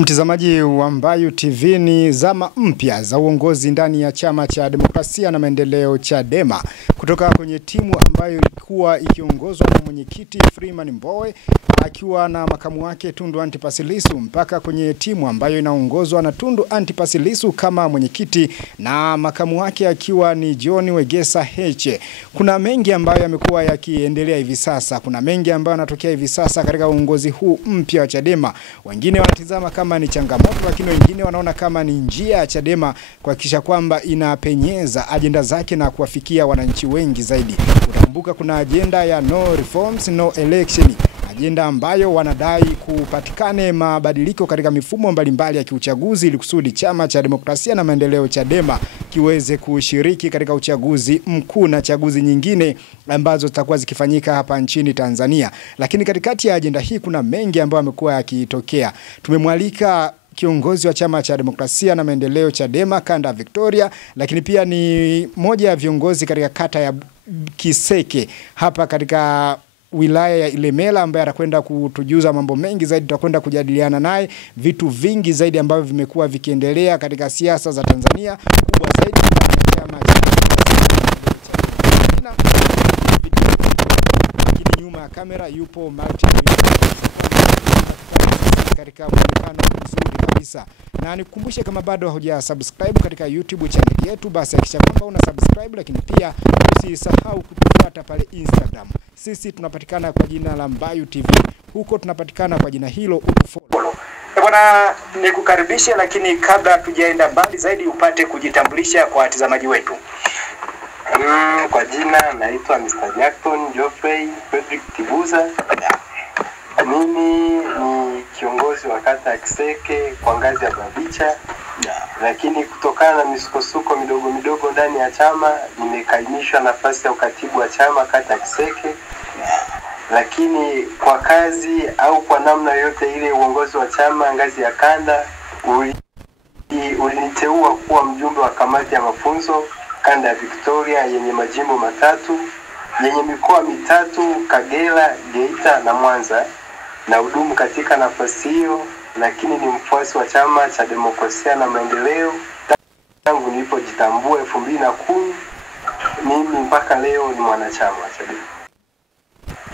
Mtazamaji wa Mbayu TV, ni zama mpya za uongozi ndani ya Chama cha Demokrasia na Maendeleo Chadema, kutoka kwenye timu ambayo ilikuwa ikiongozwa na mwenyekiti Freeman Mbowe akiwa na makamu wake Tundu Antipas Lissu, mpaka kwenye timu ambayo inaongozwa na Tundu Antipas Lissu kama mwenyekiti na makamu wake akiwa ni John Wegesa Heche. Kuna mengi ambayo yamekuwa yakiendelea hivi sasa, kuna mengi ambayo yanatokea hivi sasa katika uongozi huu mpya wa Chadema. Wengine wanatizama kama ni changamoto, lakini wengine wanaona kama ni njia ya Chadema kuhakikisha kwamba inapenyeza ajenda zake na kuwafikia wananchi wengi zaidi. Utakumbuka kuna ajenda ya no reforms no election, ajenda ambayo wanadai kupatikane mabadiliko katika mifumo mbalimbali ya kiuchaguzi ili kusudi Chama cha Demokrasia na Maendeleo Chadema kiweze kushiriki katika uchaguzi mkuu na chaguzi nyingine ambazo zitakuwa zikifanyika hapa nchini Tanzania. Lakini katikati ya ajenda hii kuna mengi ambayo yamekuwa yakitokea. Tumemwalika kiongozi wa Chama cha Demokrasia na Maendeleo Chadema kanda Victoria, lakini pia ni moja ya viongozi katika kata ya Kiseke hapa katika wilaya ya Ilemela, ambaye atakwenda kutujuza mambo mengi zaidi. Tutakwenda kujadiliana naye vitu vingi zaidi ambavyo vimekuwa vikiendelea katika siasa za Tanzania, kubwa zaidi kwa Chama cha lakini nyuma ya kamera yupo Martin katika muonekano mzuri kabisa. Na nikukumbushe, kama bado hujasubscribe katika YouTube channel yetu, basi hakikisha kwamba una subscribe, lakini pia usisahau kutufuata pale Instagram. Sisi tunapatikana kwa jina la Mbayu TV. Huko tunapatikana kwa jina hilo, utufollow. Bwana, nikukaribisha, lakini kabla tujaenda mbali zaidi upate kujitambulisha kwa watazamaji wetu. Kwa jina naitwa Mr. Jackson Geoffrey Frederick Tibuza. Mimi ni kiongozi wa kata ya Kiseke kwa ngazi ya Babicha. Lakini kutokana na misukosuko midogo ndani ya chama, nimekaimishwa nafasi ya ukatibu wa chama kata ya Kiseke. Lakini kwa kazi au kwa namna yote ile, uongozi wa chama ngazi ya kanda uliniteua kuwa mjumbe wa kamati ya mafunzo kanda ya Victoria yenye majimbo matatu, yenye mikoa mitatu, Kagera, Geita na Mwanza, na hudumu katika nafasi hiyo. Lakini ni mfuasi wa Chama cha Demokrasia na Maendeleo tangu nilipojitambua 2010. Mimi mpaka leo ni mwanachama wa Chadema.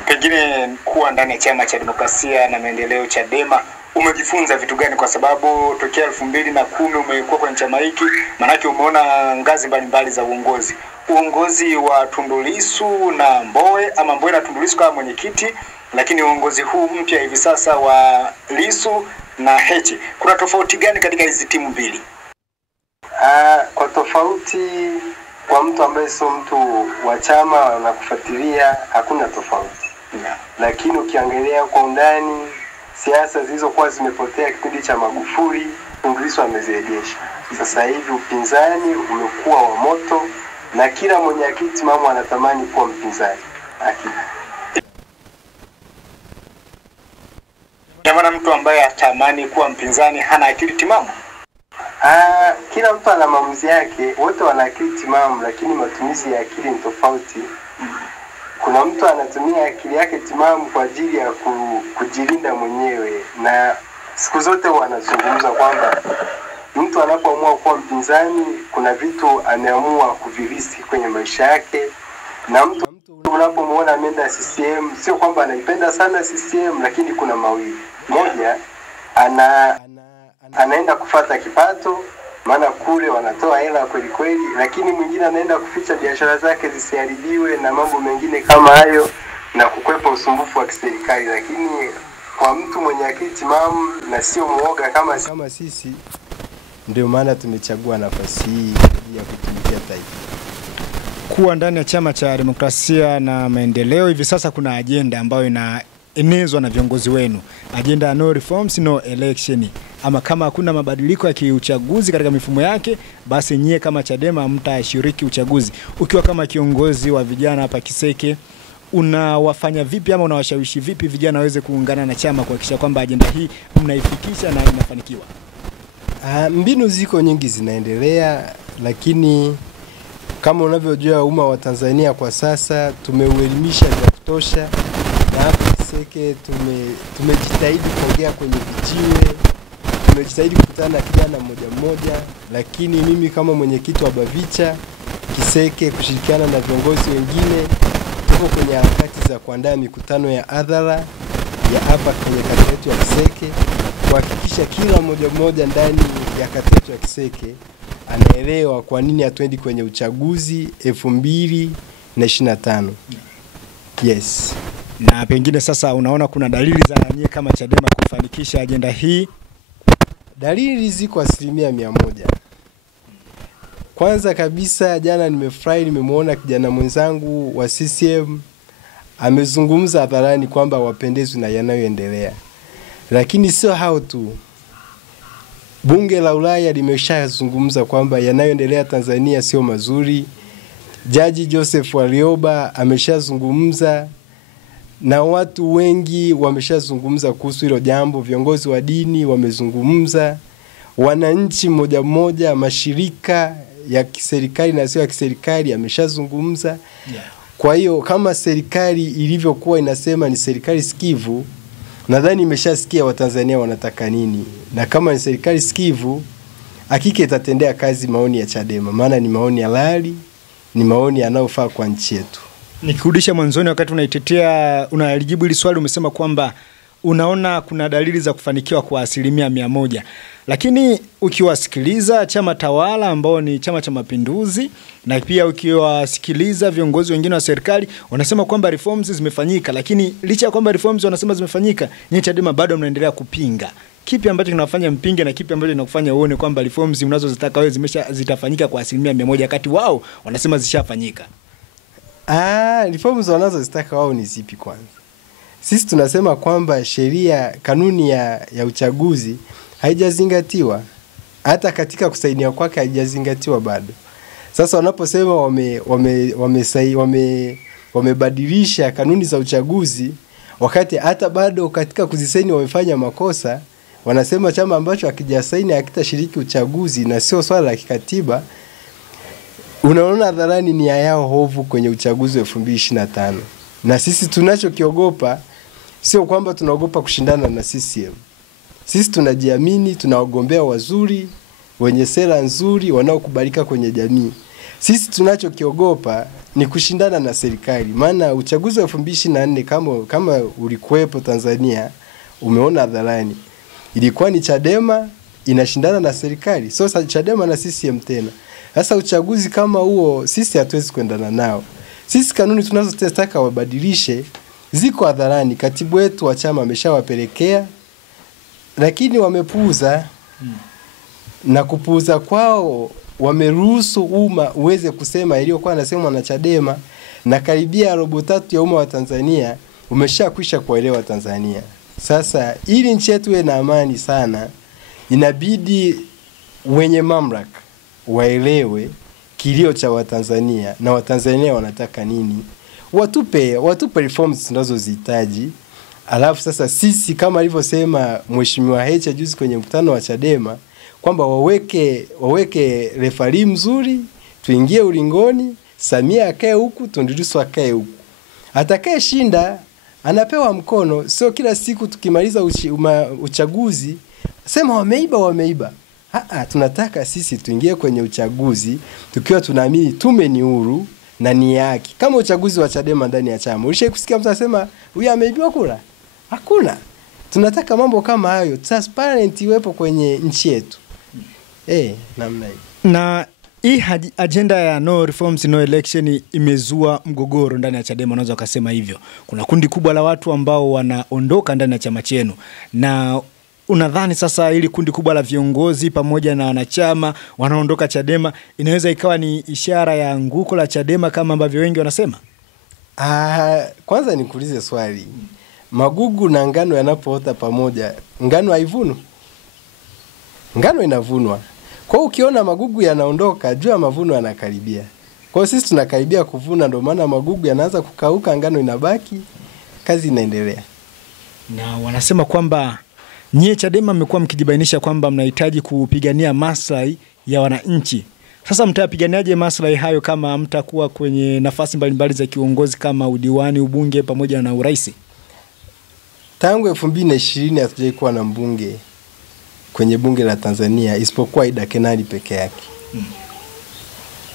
Pengine kuwa ndani ya Chama cha Demokrasia na Maendeleo Chadema, umejifunza vitu gani? Kwa sababu tokea 2010 umekuwa kwenye chama hiki, manake umeona ngazi mbalimbali za uongozi. Uongozi wa Tundu Lissu na Mbowe, ama Mbowe na Tundu Lissu kama mwenyekiti, lakini uongozi huu mpya hivi sasa wa Lissu na Heche, kuna tofauti gani katika hizi timu mbili? Kwa tofauti, kwa mtu ambaye sio mtu wa chama na kufuatilia, hakuna tofauti. Lakini ukiangalia kwa undani, siasa zilizokuwa zimepotea kipindi cha Magufuli, Tundu Lissu amezirejesha. Sasa hivi upinzani umekuwa wa moto na kila mwenye akili timamu anatamani kuwa mpinzani. Maana mtu ambaye atamani kuwa mpinzani hana akili timamu? Kila mtu ana maamuzi yake, wote wana akili timamu, lakini matumizi ya akili ni tofauti. Kuna mtu anatumia akili yake timamu kwa ajili ya kujilinda mwenyewe, na siku zote wanazungumza kwamba mtu anapoamua kuwa mpinzani, kuna vitu ameamua kuvirisi kwenye maisha yake. Na mtu unapomuona ameenda CCM, sio kwamba anaipenda sana CCM, lakini kuna mawili. Moja, anaenda kufuata kipato, maana kule wanatoa hela kweli kweli, lakini mwingine anaenda kuficha biashara zake zisiharibiwe na mambo mengine kama hayo, na kukwepa usumbufu wa kiserikali. Lakini kwa mtu mwenye akili timamu na sio muoga kama sisi, ndio maana tumechagua nafasi hii ya kutumikia taifa. Kuwa ndani ya Chama cha Demokrasia na Maendeleo hivi sasa kuna ajenda ambayo inaenezwa na viongozi wenu, ajenda no reforms no election, ama kama hakuna mabadiliko ya kiuchaguzi katika mifumo yake, basi nyie kama Chadema mtashiriki uchaguzi. Ukiwa kama kiongozi wa vijana hapa Kiseke, unawafanya vipi ama unawashawishi vipi vijana waweze kuungana na chama kuhakikisha kwamba ajenda hii mnaifikisha na inafanikiwa? Mbinu ziko nyingi zinaendelea, lakini kama unavyojua umma wa Tanzania kwa sasa tumeuelimisha vya kutosha, na hapa Kiseke tumejitahidi kuongea kwenye vijiwe, tumejitahidi kukutana na kijana mmoja, lakini mimi kama mwenyekiti wa Bavicha Kiseke kushirikiana na viongozi wengine tuko kwenye harakati za kuandaa mikutano ya hadhara ya hapa kwenye kata yetu ya Kiseke, kuhakikisha kila mmoja ndani ya kata yetu ya Kiseke anaelewa kwa nini hatuendi kwenye uchaguzi 2025. Yes. Na pengine sasa unaona kuna dalili za nyie kama Chadema kufanikisha ajenda hii? Dalili ziko 100%. Kwanza kabisa jana nimefurahi nimemuona kijana mwenzangu wa CCM amezungumza hadharani kwamba wapendezwi na yanayoendelea. Lakini sio hao tu. Bunge la Ulaya limeshazungumza kwamba yanayoendelea Tanzania sio mazuri. Jaji Joseph Warioba ameshazungumza na watu wengi wameshazungumza kuhusu hilo jambo, viongozi wa dini wamezungumza, wananchi mmoja, mashirika ya kiserikali na sio ya kiserikali yameshazungumza. Kwa hiyo kama serikali ilivyokuwa inasema ni serikali sikivu, nadhani imeshasikia Watanzania wanataka nini. Na kama ni serikali sikivu, hakika itatendea kazi maoni ya Chadema, maana ni maoni halali, ni maoni yanayofaa kwa nchi yetu. Nikirudisha mwanzoni wakati unalijibu hili swali umesema kwamba unaona kuna dalili za kufanikiwa kwa 100%. Lakini ukiwasikiliza chama tawala ambao ni Chama cha Mapinduzi na pia ukiwasikiliza viongozi wengine wa serikali wanasema kwamba reforms zimefanyika, lakini licha ya kwamba reforms wanasema zimefanyika, nyinyi Chadema bado mnaendelea kupinga. Kipi ambacho kinafanya mpinge na kipi ambacho kinakufanya uone kwamba reforms unazozitaka wewe zitafanyika kwa 100% wakati wao wanasema zishafanyika? Reforms wanazozitaka wao ni zipi kwanza? Sisi tunasema kwamba sheria, kanuni ya uchaguzi haijazingatiwa. Hata katika kusainia kwake haijazingatiwa bado. Sasa wanaposema wamebadilisha kanuni za uchaguzi wakati hata bado katika kuzisaini wamefanya makosa, wanasema chama ambacho hakijasaini hakitashiriki uchaguzi na sio swala la kikatiba. Unaona hadharani nia yao hovu kwenye uchaguzi wa 2025. Na sisi tunachokiogopa sio kwamba tunaogopa kushindana na CCM. Sisi tunajiamini, tuna wagombea wazuri, wenye sera nzuri, wanaokubalika kwenye jamii. Sisi tunachokiogopa ni kushindana na serikali. Maana uchaguzi wa 2024 kama ulikuwepo Tanzania, umeona hadharani, ilikuwa ni Chadema inashindana na serikali. Sasa Chadema na CCM tena. Sasa uchaguzi kama huo sisi hatuwezi kuendana nao. Sisi kanuni tunazotaka wabadilishe ziko hadharani, katibu wetu wa chama ameshawapelekea, lakini wamepuuza. Na kupuuza kwao wameruhusu umma uweze kusema iliyokuwa anasemwa na Chadema, na karibia 3/4 ya umma wa Tanzania umeshakwisha kuelewa Tanzania. Sasa ili nchi yetu iwe na amani sana, inabidi wenye mamlaka waelewe kilio cha Watanzania na Watanzania wanataka nini. Watupe reforms tunazozihitaji. Alafu sasa sisi kama alivyosema Mheshimiwa Heche juzi kwenye mkutano wa Chadema kwamba waweke refari mzuri, tuingie ulingoni, Samia akae huku, Tundu Lissu akae huku. Atakaye shinda anapewa mkono, sio kila siku tukimaliza uchaguzi sema wameiba. Tunataka sisi tuingie kwenye uchaguzi tukiwa tunaamini tume ni huru na ni haki. Kama uchaguzi wa Chadema ndani ya chama, ulishawahi kusikia mtu anasema huyu ameibiwa kura? Hakuna. Tunataka mambo kama hayo transparent iwepo kwenye nchi yetu. Namna hiyo. Na hii agenda ya no reforms no election imezua mgogoro ndani ya Chadema, unaweza kusema hivyo. Kuna kundi kubwa la watu ambao wanaondoka ndani ya chama chenu, na unadhani sasa ili kundi kubwa la viongozi pamoja na wanachama wanaondoka Chadema inaweza ikawa ni ishara ya anguko la Chadema kama ambavyo wengi wanasema? Kwanza nikuulize swali. Magugu na ngano yanapoota pamoja, ngano haivunwi? Ngano inavunwa. Kwa hiyo ukiona magugu yanaondoka, jua mavuno yanakaribia. Kwa hiyo sisi tunakaribia kuvuna, ndio maana magugu yanaanza kukauka, ngano inabaki, kazi inaendelea. Na wanasema kwamba nyie Chadema mmekuwa mkijibainisha kwamba mnahitaji kupigania maslahi ya wananchi. Sasa mtapiganiaje maslahi hayo kama mtakuwa kwenye nafasi mbalimbali za kiongozi kama udiwani, ubunge pamoja na urais? Tangu 2020 hatujaikuwa na mbunge. kwenye bunge la Tanzania isipokuwa Aida Kenari peke yake.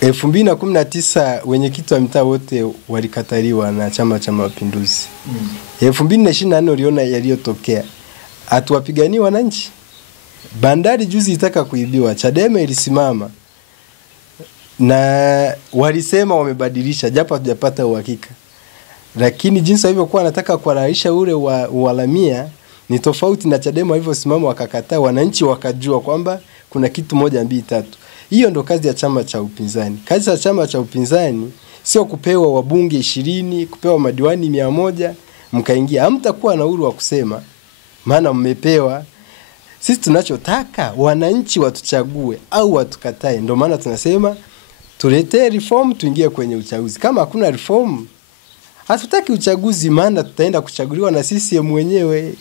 2019 wenyekiti wa mitaa wote walikataliwa na Chama cha Mapinduzi. 2024 uliona yaliyotokea. Hatuwapiganii wananchi. Bandari juzi itaka kuibiwa, Chadema ilisimama. Na walisema wamebadilisha japo hatujapata uhakika. Lakini jinsi walivyokuwa wanataka kuhalalisha ule uharamia ni tofauti na Chadema walivyosimama wakakataa, wananchi wakajua kwamba kuna kitu 1 2 3. Hiyo ndo kazi ya chama cha upinzani. Kazi ya chama cha upinzani sio kupewa wabunge 20, kupewa madiwani 100 mkaingia. Hamtakuwa na uhuru wa kusema maana mmepewa. Sisi tunachotaka wananchi watuchague au watukatae. Ndio maana tunasema tuletee reform tuingie kwenye uchaguzi. Kama hakuna reform hatutaki uchaguzi, maana tutaenda kuchaguliwa na CCM wenyewe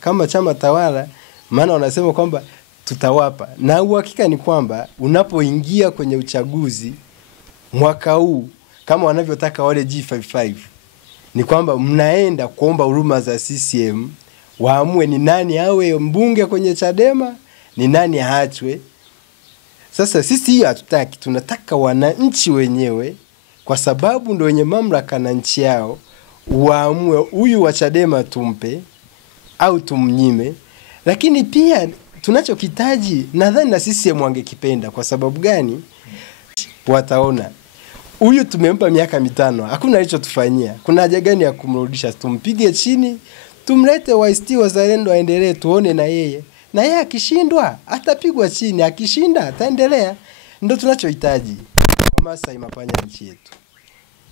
kama chama tawala, maana wanasema kwamba tutawapa. Na uhakika ni kwamba unapoingia kwenye uchaguzi mwaka huu kama wanavyotaka wale G55 ni kwamba mnaenda kuomba huruma za CCM waamue ni nani awe mbunge kwenye Chadema, ni nani aachwe. Sasa sisi hiyo hatutaki, tunataka wananchi wenyewe kwa sababu ndio wenye mamlaka na nchi yao waamue huyu wa Chadema tumpe au tumnyime. Lakini pia tunachokitaji nadhani na sisi wangekipenda. Kwa sababu gani? Wataona huyu tumempa miaka 5 hakuna alichotufanyia, kuna haja gani ya kumrudisha? Tumpige chini, tumlete YST wazalendo aendelee, tuone na yeye. Na yeye akishindwa atapigwa chini, akishinda ataendelea. Ndio tunachohitaji. Masai mapanya nchi yetu.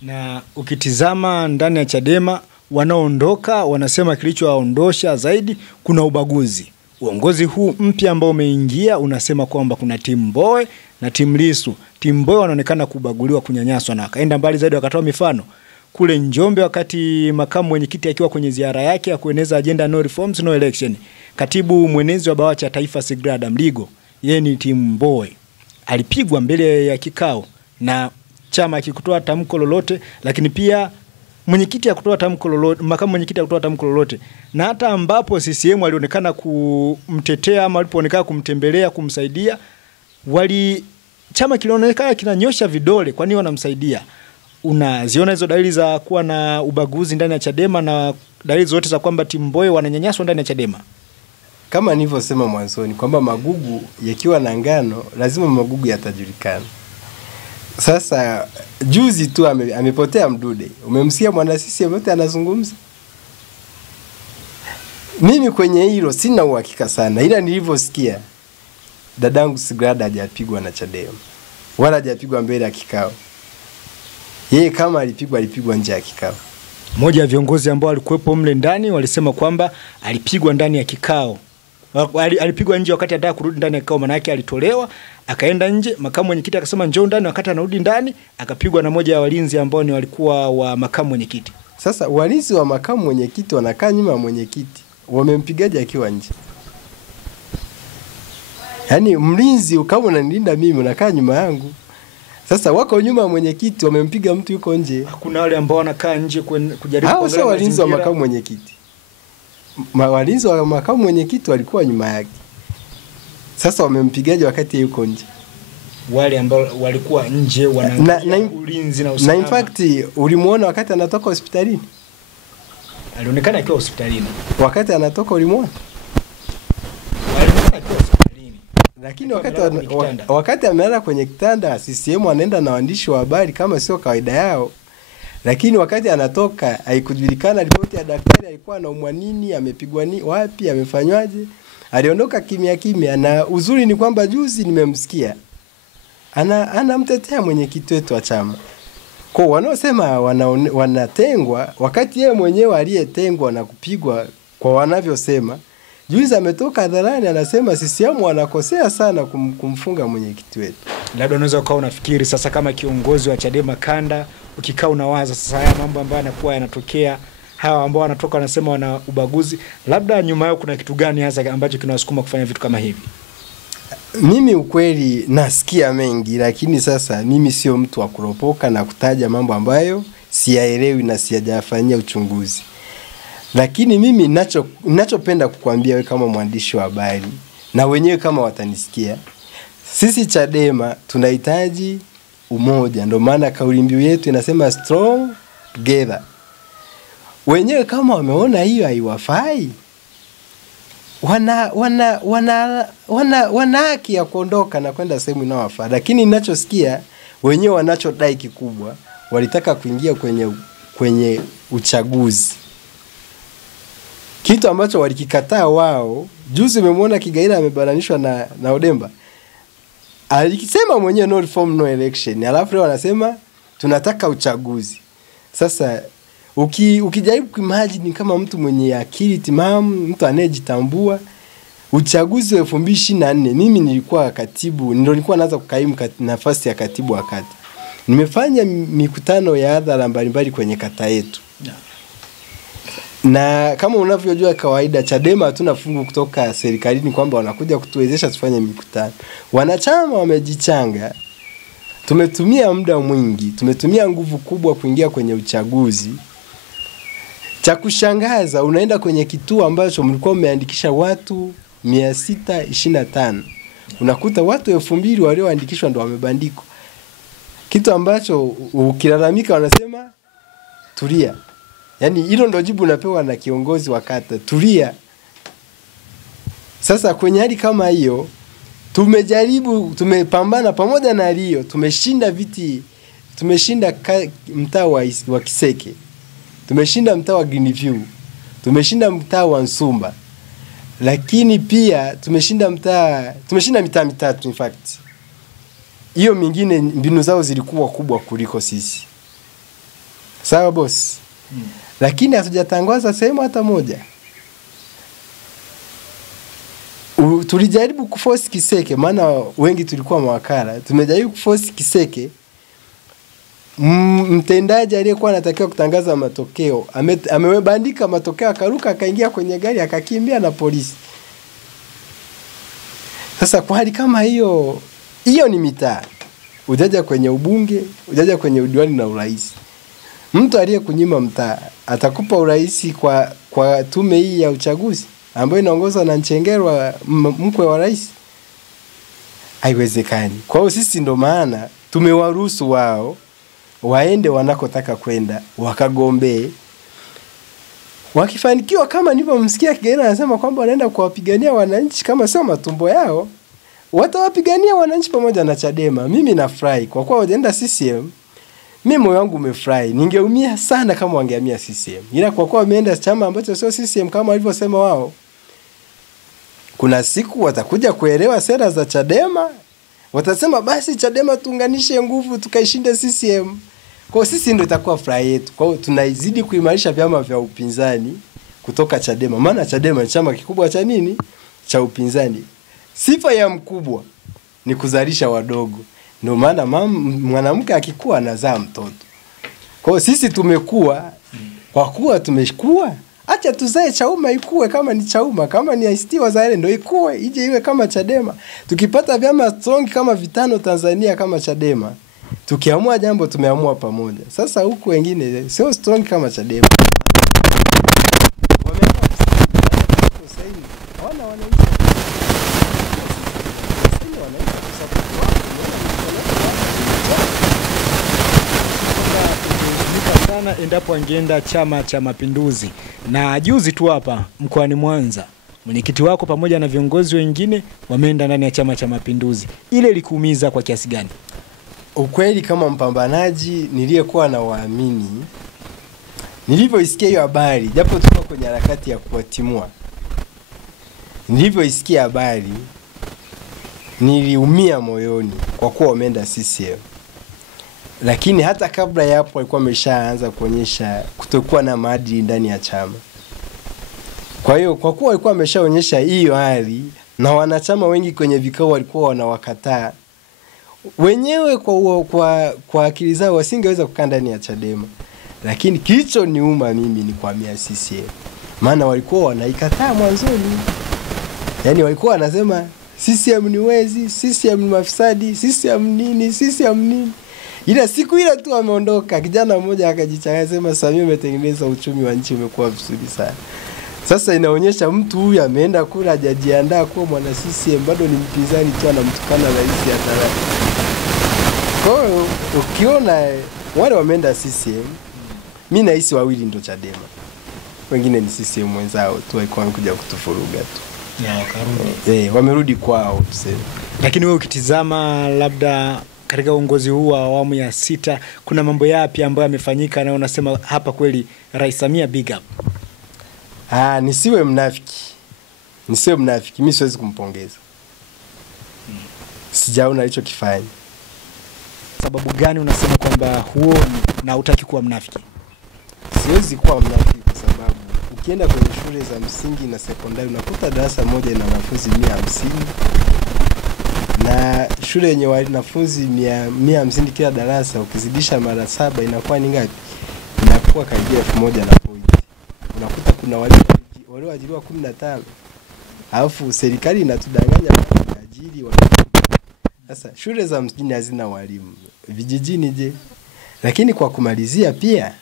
Na ukitizama ndani ya Chadema wanaondoka wanasema kilichowaondosha zaidi kuna ubaguzi. Uongozi huu mpya ambao umeingia unasema kwamba kuna timu Mbowe na timu Lissu. Timu Mbowe wanaonekana kubaguliwa, kunyanyaswa, na akaenda mbali zaidi wakatoa mifano. Kule Njombe wakati makamu mwenyekiti akiwa kwenye ziara yake ya kueneza agenda no reforms no election, katibu mwenezi wa BAWACHA taifa Sigrada Mligo, yeye ni timu Mbowe, alipigwa mbele ya kikao na chama akikutoa tamko lolote, lakini pia mwenyekiti akutoa tamko lolote, makamu mwenyekiti akutoa tamko lolote. Na hata ambapo CCM walionekana kumtetea ama walipoonekana kumtembelea, kumsaidia, chama kilionekana kinanyosha vidole kwani wanamsaidia. Unaziona hizo dalili za kuwa na ubaguzi ndani ya Chadema na dalili zote za kwamba timu Mbowe wananyanyaswa ndani ya Chadema? Kama nilivyosema mwanzoni kwamba magugu yakiwa na ngano lazima magugu yatajulikana. Sasa juzi tu amepotea Mdude. Umemsikia mwana CCM yote anazungumza? Mimi kwenye hilo sina uhakika sana. Ila nilivyosikia dadangu Sigrada hajapigwa na Chadema. Wala hajapigwa mbele ya kikao. Yeye kama alipigwa nje ya kikao. Mmoja ya viongozi ambao walikuwepo mle ndani walisema kwamba alipigwa ndani ya kikao. Alipigwa nje wakati anataka kurudi ndani ya kikao, maana yake alitolewa akaenda nje. Makamu mwenyekiti akasema njoo ndani, wakati anarudi ndani akapigwa na moja ya walinzi ambao ni walikuwa wa makamu mwenyekiti. Sasa walinzi wa makamu mwenyekiti wanakaa nyuma ya mwenyekiti, wamempigaje akiwa nje? Yaani mlinzi kama unanilinda mimi unakaa nyuma yangu. Sasa wako nyuma ya mwenyekiti, wamempiga mtu yuko nje. Hakuna wale ambao wanakaa nje kujaribu kuangalia. Hao sio walinzi wa makamu mwenyekiti. Walinzi wa makamu mwenyekiti walikuwa nyuma yake. Sasa wamempigaje wakati yuko nje? Wale ambao walikuwa nje wanaangalia ulinzi na usalama. Na in fact ulimuona wakati anatoka hospitalini? Alionekana akiwa hospitalini. Wakati anatoka ulimuona? Alionekana akiwa hospitalini. Lakini wakati amelala kwenye kitanda, CCM anaenda na waandishi wa habari kama sio kawaida yao. Lakini wakati anatoka haikujulikana ripoti ya daktari alikuwa anaumwa nini, amepigwa nini, wapi, amefanywaje. Aliondoka kimya. Na uzuri ni kwamba juzi nimemsikia anamtetea mwenyekiti wetu wa chama. Kwa wanaosema wanatengwa wakati yeye mwenyewe aliyetengwa na kupigwa kwa wanavyosema, juzi ametoka hadharani anasema CCM wanakosea sana kumfunga mwenyekiti wetu. Labda unaweza ukawa unafikiri sasa kama kiongozi wa Chadema kanda, ukikaa unawaza sasa haya mambo ambayo yanakuwa yanatokea, hawa ambao wanatoka wanasema wana ubaguzi, labda nyuma yao kuna kitu gani hasa ambacho kinawasukuma kufanya vitu kama hivi? Mimi ukweli nasikia mengi, lakini sasa mimi sio mtu wa kuropoka na kutaja mambo ambayo siyaelewi na sijafanyia uchunguzi. Lakini mimi ninachopenda kukuambia wewe kama mwandishi wa habari, na wenyewe kama watanisikia, sisi Chadema tunahitaji umoja. Ndio maana kauli mbiu yetu inasema strong together. Wenyewe kama wameona hiyo haiwafai, wana haki ya kuondoka na kwenda sehemu inayowafaa. Lakini ninachosikia wenyewe wanachodai kikubwa, walitaka kuingia kwenye uchaguzi, kitu ambacho walikikataa wao. Juzi umemwona Kigaila amebananishwa na Odemba, alikisema mwenyewe no reform no election, alafu leo wanasema tunataka uchaguzi. Sasa ukijaribu kuimagine kama mtu mwenye akili timamu, mtu anayejitambua, uchaguzi wa 2024, mimi nilikuwa katibu, ndio nilikuwa naanza kukaimu nafasi ya katibu wa kata. Nimefanya mikutano ya hadhara mbalimbali kwenye kata yetu. Na kama unavyojua kawaida Chadema hatuna fungu kutoka serikalini kwamba wanakuja kutuwezesha tufanye mikutano. Wanachama wamejichanga. Tumetumia muda mwingi, tumetumia nguvu kubwa kuingia kwenye uchaguzi. Cha kushangaza, unaenda kwenye kituo ambacho mlikuwa mmeandikisha watu 625. Unakuta watu 2000 walioandikishwa ndio wamebandikwa. Kitu ambacho ukilalamika wanasema tulia. Yaani hilo ndio jibu unapewa na kiongozi wa kata, tulia. Sasa kwenye hali kama hiyo, tumejaribu, tumepambana pamoja na Rio, tumeshinda viti, tumeshinda mtaa wa Kiseke, tumeshinda mtaa wa Greenview, tumeshinda mtaa wa Nsumba, lakini pia tumeshinda mitaa mitatu in fact. Hiyo mingine mbinu zao zilikuwa kubwa kuliko sisi. Sawa boss? Lakini hatujatangaza sehemu hata moja. Tulijaribu kuforce Kiseke, maana wengi tulikuwa mawakala. Tumejaribu kuforce Kiseke. Mtendaji aliyekuwa anatakiwa kutangaza matokeo amebandika matokeo, akaruka akaingia kwenye gari akakimbia na polisi. Sasa kwa hali kama hiyo ni mitaa. Ujaja kwenye ubunge, ujaja kwenye udiwani na urais. Mtu aliyekunyima mtaa atakupa urais kwa tume hii ya uchaguzi ambayo inaongozwa na Nchengerwa, mkwe wa rais? Haiwezekani. Kwa hiyo sisi ndo maana tumewaruhusu wao waende wanakotaka kwenda, wakagombee. Wakifanikiwa kama nilivyomsikia Kigaila anasema kwamba wanaenda kuwapigania wananchi kama sio matumbo yao, watawapigania wananchi pamoja na Chadema. Mimi nafurahi kwa kuwa wajaenda CCM. Mimi moyo wangu umefurahi. Ningeumia sana kama wangehamia CCM. Ila kwa kuwa wameenda chama ambacho sio CCM kama walivyosema wao, kuna siku watakuja kuelewa sera za Chadema. Watasema basi Chadema tuunganishe nguvu tukaishinde CCM. Kwa sisi ndio itakuwa furaha yetu. Kwa hiyo tunaizidi kuimarisha vyama vya upinzani kutoka Chadema. Maana Chadema ni chama kikubwa cha nini? Cha upinzani. Sifa ya mkubwa ni kuzalisha wadogo. Ndio maana mwanamke akikua anazaa mtoto. Kwa hiyo sisi tumekuwa, kwa kuwa tumeshukua, acha tuzae Chauma ikue kama ni Chauma, kama ni ACT Wazalendo ndio ikue, ije iwe kama Chadema. Tukipata vyama strong kama vitano Tanzania kama Chadema, tukiamua jambo tumeamua pamoja. Sasa huku wengine sio strong kama Chadema. Wameamua kusaini. Wananchi sana endapo angeenda Chama cha Mapinduzi. Na juzi tu hapa mkoani Mwanza, mwenyekiti wako pamoja na viongozi wengine wameenda ndani ya Chama cha Mapinduzi. Ile likuumiza kwa kiasi gani? Ukweli kama mpambanaji niliyekuwa na waamini, nilivyoisikia hiyo habari, japo tulikuwa kwenye harakati ya kuwatimua, nilivyoisikia habari niliumia moyoni kwa kuwa wameenda CCM. Lakini hata kabla ya hapo walikuwa wameshaanza kuonyesha kutokuwa na maadili ndani ya chama. Kwa hiyo kwa kuwa walikuwa wameshaonyesha hiyo hali, na wanachama wengi kwenye vikao walikuwa wanawakataa, wenyewe kwa akili zao wasingeweza kukaa ndani ya Chadema. Lakini kilichoniuma mimi ni kuhamia CCM. Maana walikuwa wanaikataa mwanzoni. Yaani walikuwa wanasema CCM ni wezi, CCM ni mafisadi, CCM nini, CCM nini. Ila siku ile tu ameondoka, kijana mmoja akajichanganya sema Samia umetengeneza uchumi wa nchi umekuwa vizuri sana. Sasa inaonyesha mtu huyu ameenda kula hajajiandaa kuwa mwana CCM, bado ni mpinzani tu anamtukana rais hadharani. Kwa hiyo ukiona wale wameenda CCM, mimi nahisi wawili ndo Chadema. Wengine ni CCM wenzao tu walikuwa wamekuja kutufuruga tu. Na wakarudi. Wamerudi kwao tuseme. Lakini wewe ukitizama labda katika uongozi huu wa awamu ya 6 kuna mambo yapi ambayo yamefanyika na unasema hapa kweli Rais Samia big up? Nisiwe mnafiki. Mimi siwezi kumpongeza. Sijaona alichokifanya. Sababu gani unasema kwamba huo na hutaki kuwa mnafiki? Siwezi kuwa mnafiki kwa sababu ukienda kwenye shule za msingi na sekondari unakuta darasa moja ina wanafunzi 150 na shule yenye wanafunzi 150 kila darasa ukizidisha mara 7 inakuwa ni ngapi? Inakuwa karibia 1000 na point. Unakuta kuna walioajiriwa 15. Alafu serikali inatudanganya kwa ajili sasa shule za mjini hazina walimu. Vijijini je? Lakini kwa kumalizia pia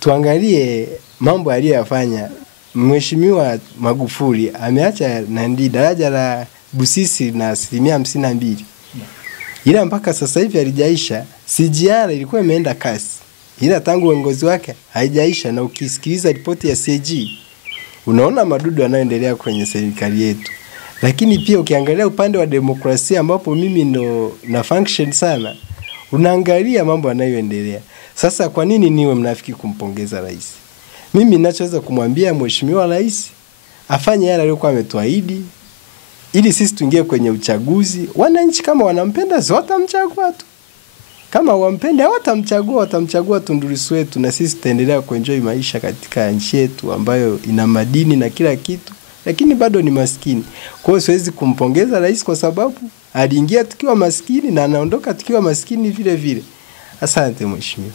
tuangalie mambo aliyofanya Mheshimiwa Magufuli. Ameacha daraja la Busisi na 52%. Ila mpaka sasa hivi halijaisha. CGR ilikuwa imeenda kasi. Ila tangu uongozi wake haijaisha, na ukisikiliza ripoti ya CAG unaona madudu yanayoendelea kwenye serikali yetu. Lakini pia ukiangalia upande wa demokrasia ambapo mimi ndo na function sana, unaangalia mambo yanayoendelea. Sasa kwa nini niwe mnafiki kumpongeza rais? Mimi ninachoweza kumwambia Mheshimiwa Rais afanye yale aliyokuwa ametuahidi ili sisi tuingie kwenye uchaguzi. Wananchi kama wanampenda watamchagua tu. Kama wampenda watamchagua Tundu Lissu wetu, na sisi tutaendelea kuenjoy maisha katika nchi yetu ambayo ina madini na kila kitu, lakini bado ni maskini. Kwa hiyo siwezi kumpongeza rais kwa sababu aliingia tukiwa maskini na anaondoka tukiwa maskini vile vile. Asante mheshimiwa.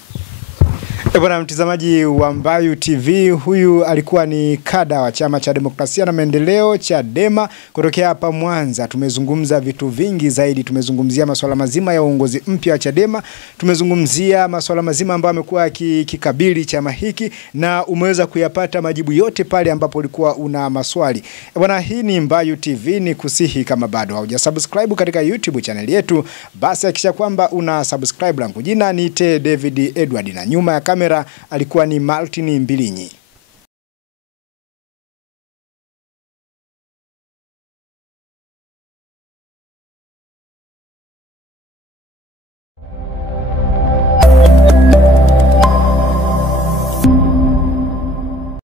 Bwana mtazamaji wa Mbayu TV, huyu alikuwa ni kada wa Chama cha Demokrasia na Maendeleo Chadema kutokea hapa Mwanza. Tumezungumza vitu vingi zaidi, tumezungumzia masuala mazima ya uongozi mpya wa Chadema, tumezungumzia masuala mazima ambayo amekuwa kikabili chama hiki, na umeweza kuyapata majibu yote pale ambapo ulikuwa una maswali. Bwana, hii ni Mbayu TV, ni kusihi kama bado haujasubscribe katika YouTube channel yetu, basi hakikisha kwamba una subscribe. Langu jina ni David Edward na nyuma ya kamera alikuwa ni Martin Mbilinyi.